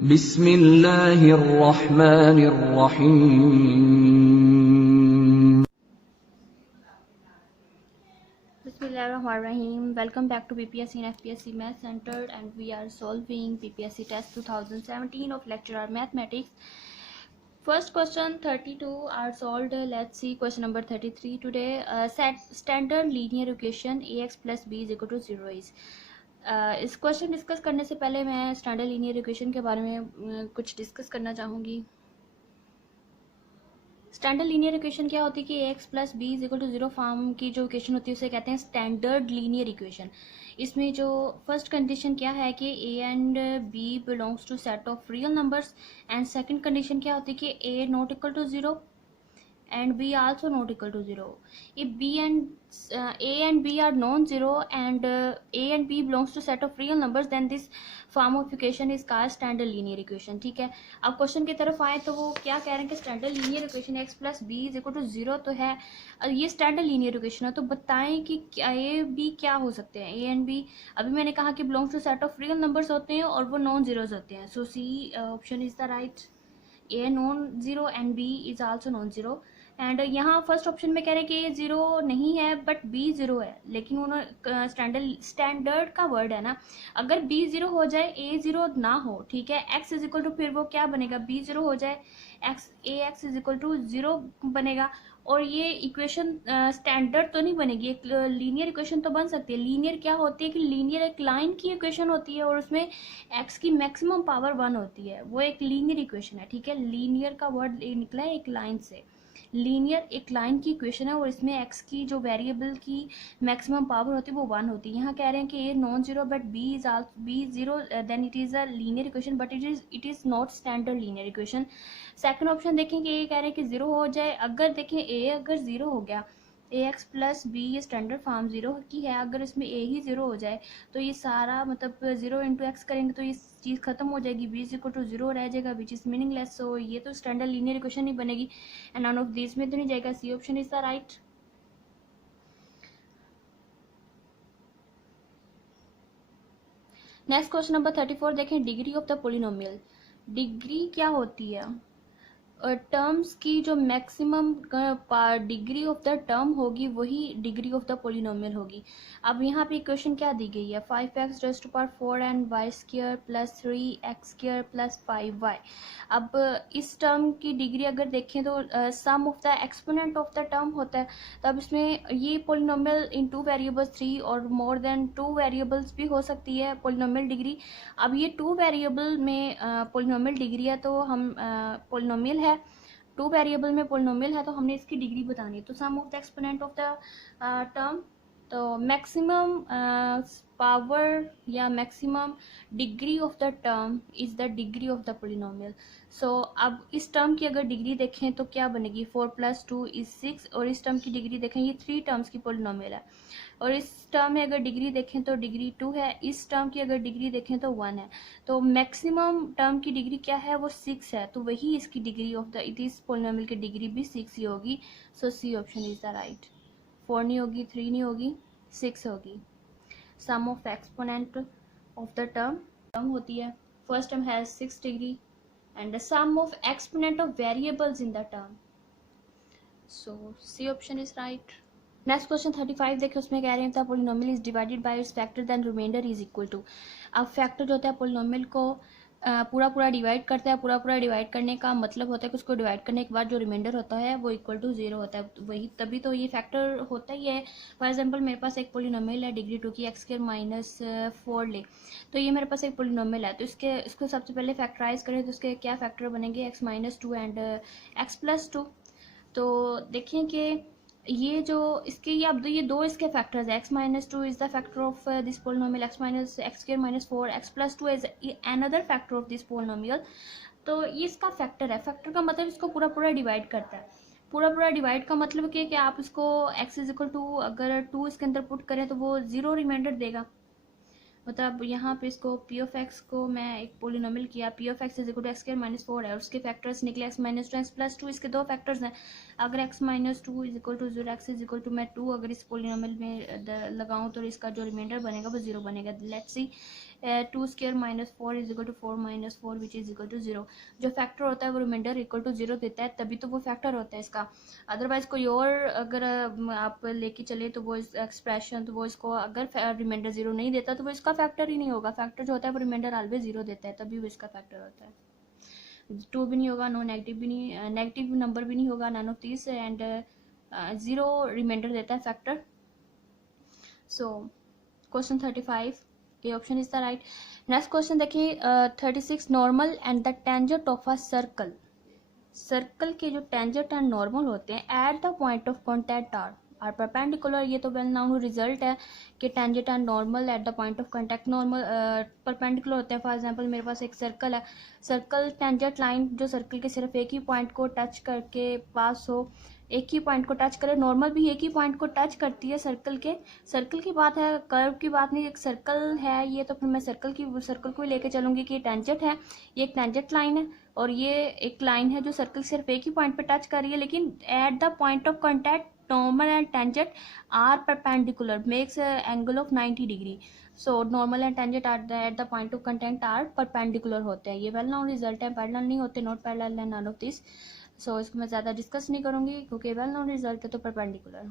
बिस्मिल्लाहिर्रहमानिर्रहीम। Bismillahirrahmanirrahim. Welcome back to PPSC and FPSC Math Center, and we are solving PPSC Test 2017 of lecture Mathematics. First question 32 are solved. Let's see question number 33 today. Set standard linear equation ax plus b is equal to 0 is. इस question discuss करने से पहले मैं standard linear equation के बारे में कुछ discuss करना चाहूँगी। स्टैंडर्ड लीनियर इक्वेशन क्या होती है कि x plus b is equal to zero form की जो इक्वेशन होती है उसे कहते हैं स्टैंडर्ड लीनियर इक्वेशन। इसमें जो फर्स्ट कंडीशन क्या है कि A and B belongs to set of real numbers, and second condition क्या होती है कि A not equal to zero and b also not equal to 0. If b and a and b are non-zero and a and b belongs to set of real numbers, then this form of equation is called standard linear equation. ठीक है, अब question की तरफ आए तो वो क्या कह रहे हैं कि standard linear equation x plus b is equal to 0 तो है, ये स्टैंडर्ड लीनियर इक्वेशन है। तो बताएं कि क्या ए बी क्या हो सकते हैं। ए एंड बी अभी मैंने कहा कि belongs to set of real numbers होते हैं और वो नॉन जीरोज होते हैं। So C option is the right. A non zero and B is also non zero. And यहाँ फर्स्ट ऑप्शन में कह रहे हैं कि ये जीरो नहीं है बट बी जीरो है, लेकिन उन्होंने स्टैंडर्ड का वर्ड है ना, अगर बी जीरो हो जाए ए जीरो ना हो, ठीक है, एक्स इज इक्वल टू फिर वो क्या बनेगा, बी जीरो हो जाए x a x is equal to zero बनेगा। और ये इक्वेशन स्टैंडर्ड तो नहीं बनेगी, एक लीनियर इक्वेशन तो बन सकती है। लीनियर क्या होती है कि लीनियर एक लाइन की इक्वेशन होती है और उसमें एक्स की मैक्सिमम पावर 1 होती है, वो एक लीनियर इक्वेशन है। ठीक है, लीनियर का वर्ड निकला है एक लाइन से। लीनियर एक लाइन की इक्वेशन है और इसमें एक्स की जो वेरिएबल की मैक्सिमम पावर होती है वो 1 होती है। यहाँ कह रहे हैं कि a non zero but b is b zero, then it is a linear equation but it is not standard linear equation. Second option देखें कि ये कह रहे हैं कि जीरो हो जाए। अगर देखें ए अगर जीरो हो गया, ए एक्स प्लस बी ये स्टैंडर्ड फॉर्म जीरो की है, अगर इसमें ए ही जीरो हो जाए तो ये सारा मतलब जीरो इंटू एक्स करेंगे तो ये चीज़ खत्म हो जाएगी, b is equal to zero रह जाएगा विच इज मीनिंगलेस। सो ये तो स्टैंडर्ड लीनियर इक्वेशन नहीं बनेगी एंड नन ऑफ दिस में तो नहीं जाएगा। C option is the right. Next question number 34 देखें। Degree of the polynomial. Degree क्या होती है? टर्म्स की जो maximum degree of the term होगी वही डिग्री ऑफ द पोलिनोमियल होगी। अब यहाँ पे इक्वेशन क्या दी गई है, 5x raise to power 4 and Y square plus 3x square plus 5y। अब इस टर्म की डिग्री अगर देखें तो sum of the exponent of the term होता है, तब इसमें ये पोलिनोमियल इन 2 वेरिएबल्स 3 और मोर देन 2 वेरिएबल्स भी हो सकती है पोलिनोमियल डिग्री। अब ये 2 वेरिएबल में पोलिनोमियल डिग्री है तो हम पोलिनोमियल है, 2 वेरिएबल में पोलिनोमियल है तो हमने इसकी डिग्री बतानी है। तो sum of the exponent of the term, तो मैक्सिमम पावर या maximum degree of the term is the degree of the polynomial. So अब इस टर्म की अगर डिग्री देखें तो क्या बनेगी, 4 + 2 = 6, और इस टर्म की डिग्री देखें, ये 3 टर्म्स की पोलिनोमियल है, और इस टर्म में अगर डिग्री देखें तो डिग्री 2 है, इस टर्म की अगर डिग्री देखें तो 1 है। तो मैक्सिमम टर्म की डिग्री क्या है, वो 6 है, तो वही इसकी डिग्री ऑफ द इस पोलिनोमियल की डिग्री भी 6 ही होगी। So C option is the right. 4 नहीं होगी, 3 नहीं होगी, 6 होगी। Sum of exponent of the term होती है, first term has 6 degree and the sum of exponent of variables in the term. So C option is right. Next question 35 देखिए, उसमें कह रहे हैं the polynomial is divided bye it's factor then remainder is equal to. अब factor जो होता है polynomial को पूरा पूरा डिवाइड करता है, पूरा पूरा डिवाइड करने का मतलब होता है कि उसको डिवाइड करने के बाद जो रिमाइंडर होता है वो इक्वल टू 0 होता है, वही तभी तो ये फैक्टर होता ही है। फॉर एग्जांपल मेरे पास एक पोलिनोमियल है डिग्री 2 की, x² - 4 ले, तो ये मेरे पास एक पोलिनोमियल है, तो इसको सबसे पहले फैक्टराइज करें तो उसके क्या फैक्टर बनेंगे, x - 2 एंड x + 2। तो देखिए कि ये जो इसके ये अब ये दो इसके फैक्टर्स है, x - 2 is the factor of this polynomial, x² - 4, x + 2 is another factor of this polynomial. तो ये इसका फैक्टर है, फैक्टर का मतलब इसको पूरा पूरा डिवाइड करता है। पूरा पूरा डिवाइड का मतलब क्या है कि आप इसको x = 2 अगर 2 इसके अंदर पुट करें तो वो 0 रिमाइंडर देगा। मतलब यहाँ पे इसको p ऑफ x को मैं एक पोलिनोमियल किया, p ऑफ x = x² - 4 है और उसके फैक्टर्स निकले x - 2 x + 2, इसके दो फैक्टर्स हैं। अगर x - 2 = 0, x = मैं 2 अगर इस पोलिनोमियल में लगाऊं तो इसका जो रिमाइंडर बनेगा वो 0 बनेगा। Let's see 2 square minus 4 is equal to 4 minus 4 which is equal to 0। जो फैक्टर होता है वो रिमाइंडर इक्वल टू 0 देता है, तभी तो वो फैक्टर होता है इसका। अदरवाइज कोई और अगर आप लेके चले तो वो एक्सप्रेशन, तो वो इसको अगर रिमाइंडर 0 नहीं देता तो वो इसका फैक्टर ही नहीं होगा। फैक्टर जो होता है वो रिमाइंडर ऑलवेज 0 देता है, तभी वो इसका फैक्टर होता है। 2 भी नहीं होगा, नो नेगेटिव भी नहीं, नेगेटिव नंबर भी नहीं होगा, none of this, and 0 remainder देता है फैक्टर। सो क्वेश्चन 35 ये option is the right. Next question देखिए 36 normal and the tangent of a circle. Circle के जो टेंजेंट एंड नॉर्मल होते हैं at the point of contact are perpendicular. ये तो वेल नाउन रिजल्ट है कि tangent and normal at the point of contact normal perpendicular होते हैं। फॉर एग्जांपल मेरे पास एक सर्कल है, सर्कल टेंजेंट लाइन जो सर्कल के सिर्फ एक ही पॉइंट को टच करके पास हो, एक ही पॉइंट को टच करे, नॉर्मल भी एक ही पॉइंट को टच करती है सर्कल के। सर्कल की बात है, कर्व की बात नहीं, एक सर्कल है ये, तो फिर मैं सर्कल को ही लेके चलूंगी कि टेंजेंट है, ये एक टेंजेंट लाइन है और ये एक लाइन है जो सर्कल सिर्फ एक ही पॉइंट पे टच कर रही है, लेकिन at the point of contact normal and tangent are perpendicular makes angle of 90 degree. So normal and tangent at the point of contact are perpendicular होते हैं। ये वेल नोन रिजल्ट है, पैरेलल नहीं होते, not parallel and none of this. So इसको मैं ज़्यादा discuss नहीं करूंगी क्योंकि वेल नोन रिजल्ट है तो परपेंडिकुलर।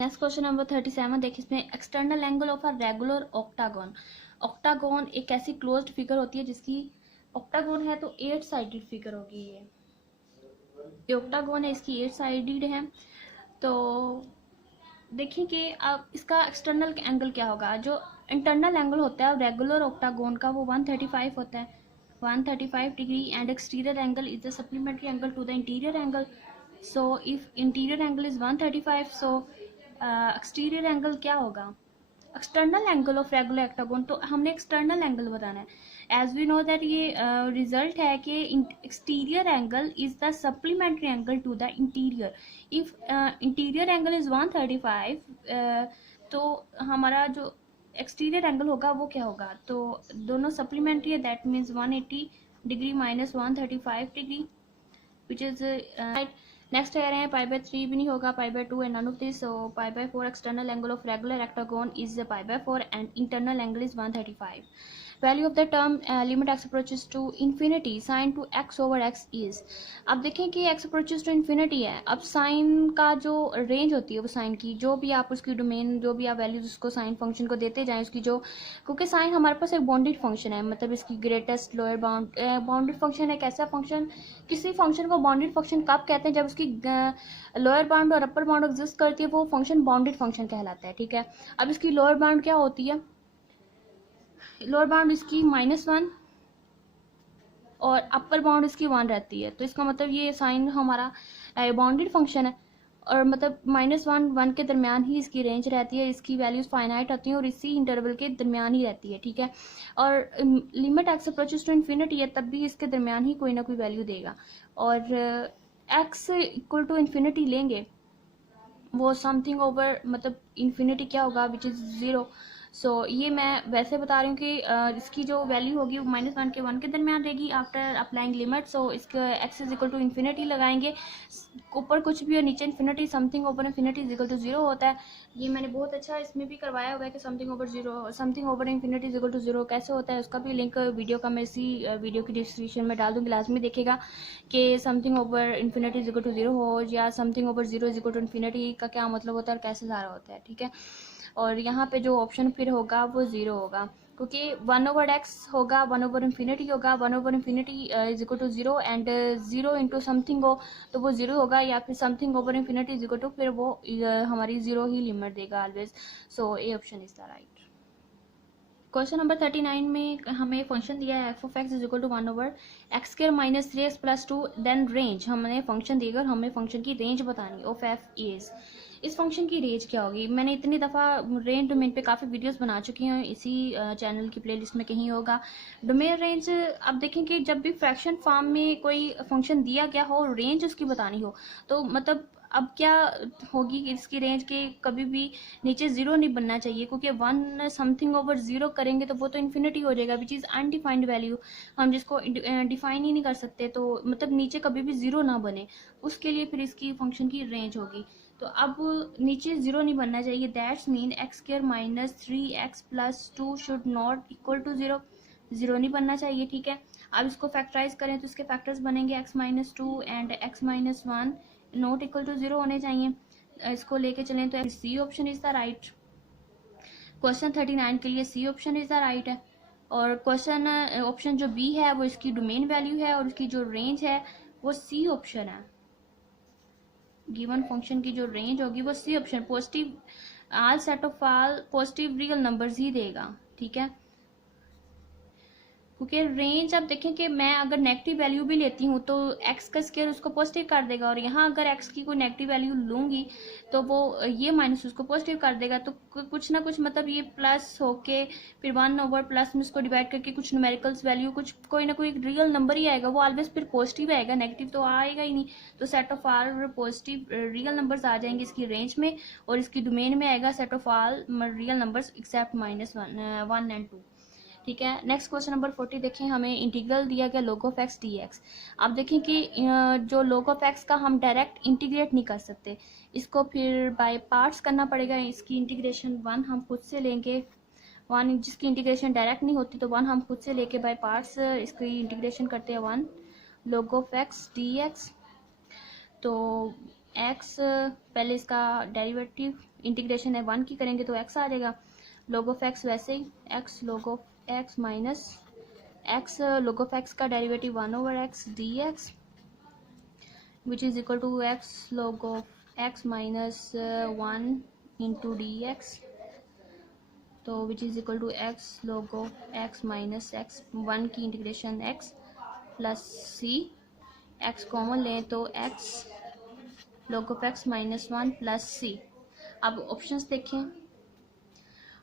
नेक्स्ट क्वेश्चन नंबर 37 देखिए, इसमें external angle of a regular octagon. Octagon एक ऐसी क्लोज्ड फिगर होती है जिसकी, ऑक्टागन है तो 8 साइडेड फिगर होगी। ये ऑक्टागन है, इसकी 8 साइडेड है। तो देखिए कि अब इसका एक्सटर्नल एंगल क्या होगा। जो इंटरनल एंगल होता है रेगुलर ऑक्टागन का वो 135 होता है, 135 degree, and exterior angle is the supplementary angle to the interior angle. So if interior angle is 135, so exterior angle क्या होगा, external angle of regular octagon. तो हमने एक्सटर्नल एंगल बताना है। एज वी नो दैट ये result है कि exterior angle is the supplementary angle to the interior. If interior angle is 135, तो हमारा जो एक्सटीरियर एंगल होगा वो क्या होगा, तो दोनों सप्लीमेंट्री है, that means 180 degree minus 135 degree which is right. Next कह रहे हैं π/3 भी नहीं होगा, π/2 and none of this. So π/4 external angle of regular octagon is π/4 and internal angle is 135। Value of the term limit x approaches to infinity sine two x over x is. अब देखें कि x approaches to infinity है। अब sign का जो range होती है वो साइन की, जो भी आप उसकी डोमेन, जो भी आप वैल्यूज उसको साइन फंक्शन को देते जाएं उसकी जो, क्योंकि साइन हमारे पास एक बाउंडेड फंक्शन है, मतलब इसकी ग्रेटेस्ट लोअर बाउंडेड फंक्शन है। कैसा फंक्शन, किसी फंक्शन को बाउंडेड फंक्शन कब कहते हैं, जब उसकी लोअर बाउंड और अपर बाउंड एग्जिस्ट करती है, वो फंक्शन बाउंडेड फंक्शन कहलाता है। ठीक है, अब इसकी लोअर बाउंड क्या होती है, लोअर बाउंड इसकी -1 और अपर बाउंड इसकी 1 रहती है। तो इसका मतलब ये साइन हमारा बाउंडेड फंक्शन है, और मतलब -1 1 के दरमियान ही इसकी रेंज रहती है, इसकी वैल्यूज फाइनाइट होती हैं और इसी इंटरवल के दरमियान ही रहती है। ठीक है, और limit x approaches to infinity है तब भी इसके दरमियान ही कोई ना कोई वैल्यू देगा, और x इक्वल टू इन्फिनिटी लेंगे वो समथिंग ओवर, मतलब इन्फिनिटी क्या होगा विच इज़ 0। सो ये मैं वैसे बता रही हूँ कि इसकी जो वैल्यू होगी वो -1 के 1 के दरमियान रहेगी आफ्टर अप्लाइंग लिमिट। सो इसका x is equal to infinity लगाएंगे, ऊपर कुछ भी और नीचे infinity, something over infinity is equal to 0 होता है। ये मैंने बहुत अच्छा इसमें भी करवाया हुआ है कि something over infinity is equal to 0 कैसे होता है, उसका भी लिंक वीडियो का मैं इसी वीडियो की डिस्क्रिप्शन में डाल दूँगी, लाजमी देखेगा कि something over infinity is equal to 0 हो या something over 0 is equal to infinity का क्या मतलब होता है और कैसे सारा होता है। ठीक है, और यहाँ पे जो ऑप्शन फिर होगा वो 0 होगा, क्योंकि 1/x होगा, 1 इन्फिनिटी होगा, 1 infinity is equal to 0 and 0 into something हो तो वो 0 होगा, या फिर something over infinity is equal to फिर वो हमारी 0 ही लिमिट देगा always. So A option is the right. Question number 39 में हमें फंक्शन दिया है f(x) is equal to 1/x² minus 3x plus 2, then range हमने फंक्शन देकर हमें फंक्शन की रेंज बतानी ऑफ f इज। इस फंक्शन की रेंज क्या होगी, मैंने इतनी दफ़ा रेंज डोमेन पे काफ़ी वीडियोस बना चुकी हूँ, इसी चैनल की प्लेलिस्ट में कहीं होगा डोमेन रेंज। अब देखें कि जब भी फ्रैक्शन फॉर्म में कोई फंक्शन दिया गया हो, रेंज उसकी बतानी हो, तो मतलब अब क्या होगी कि इसकी रेंज के कभी भी नीचे 0 नहीं बनना चाहिए, क्योंकि 1 समथिंग ओवर 0 करेंगे तो वो तो इन्फिनिटी हो जाएगा विच इज़ अनडिफाइंड वैल्यू, हम जिसको डिफाइन ही नहीं कर सकते। तो मतलब नीचे कभी भी 0 ना बने, उसके लिए फिर इसकी फंक्शन की रेंज होगी। तो अब नीचे 0 नहीं बनना चाहिए, that's mean x square minus 3x plus 2 should not equal to 0, 0 नहीं बनना चाहिए, ठीक है। अब इसको फैक्टराइज करें तो इसके फैक्टर्स बनेंगे x minus 2 and x minus 1 not equal to 0 होने चाहिए। इसको लेके चलें तो C option is the right. Question 39 के लिए C option is the right है। और क्वेश्चन ऑप्शन जो बी है वो इसकी डोमेन वैल्यू है और उसकी जो रेंज है वो सी ऑप्शन है। गिवन फंक्शन की जो रेंज होगी वो C option, positive all set of all positive real numbers ही देगा, ठीक है। क्योंकि रेंज अब देखें कि मैं अगर नेगेटिव वैल्यू भी लेती हूँ तो एक्स का स्क्वायर उसको पॉजिटिव कर देगा, और यहाँ अगर एक्स की कोई नेगेटिव वैल्यू लूँगी तो वो ये माइनस उसको पॉजिटिव कर देगा। तो कुछ ना कुछ मतलब ये प्लस होके फिर 1 प्लस में उसको डिवाइड करके कुछ न्यूमेरिकल्स वैल्यू कुछ कोई ना कोई रियल नंबर ही आएगा, वो ऑलवेज फिर पॉजिटिव आएगा, नेगेटिव तो आएगा ही नहीं। तो set of all positive real numbers आ जाएंगे इसकी रेंज में, और इसकी डोमेन में आएगा set of all real numbers except -1 and 2, ठीक है। नेक्स्ट क्वेश्चन नंबर 40 देखें, हमें इंटीग्रल दिया गया log ऑफ x dx। आप देखें कि जो log ऑफ x का हम डायरेक्ट इंटीग्रेट नहीं कर सकते, इसको फिर बाय पार्ट्स करना पड़ेगा। इसकी इंटीग्रेशन 1 हम खुद से लेंगे, 1 जिसकी इंटीग्रेशन डायरेक्ट नहीं होती तो 1 हम खुद से लेके बाय पार्ट्स इसकी इंटीग्रेशन करते हैं। 1 log ऑफ x dx, तो x पहले इसका डेरिवेटिव इंटीग्रेशन है 1 की करेंगे तो x आ जाएगा। log ऑफ x वैसे ही x log of x minus x log of x का derivative 1/x dx which is equal to x log of x minus 1 into dx, तो which is equal to x log of x minus x 1 की integration x plus c, x common लें तो x log of x minus 1 plus c। अब options देखें,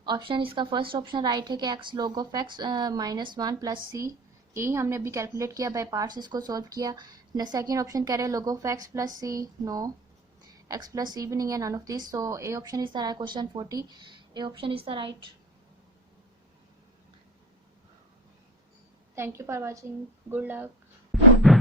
option इसका first option right है कि x log of x -1 plus c, यही हमने अभी कैलकुलेट किया बाय पार्ट्स, इसको सॉल्व किया। सेकेंड ऑप्शन कह रहे हैं log of x plus c, no x plus c भी नहीं है, none of this, so A option is the right. Question 40 A option is the right. Thank you for watching, good luck.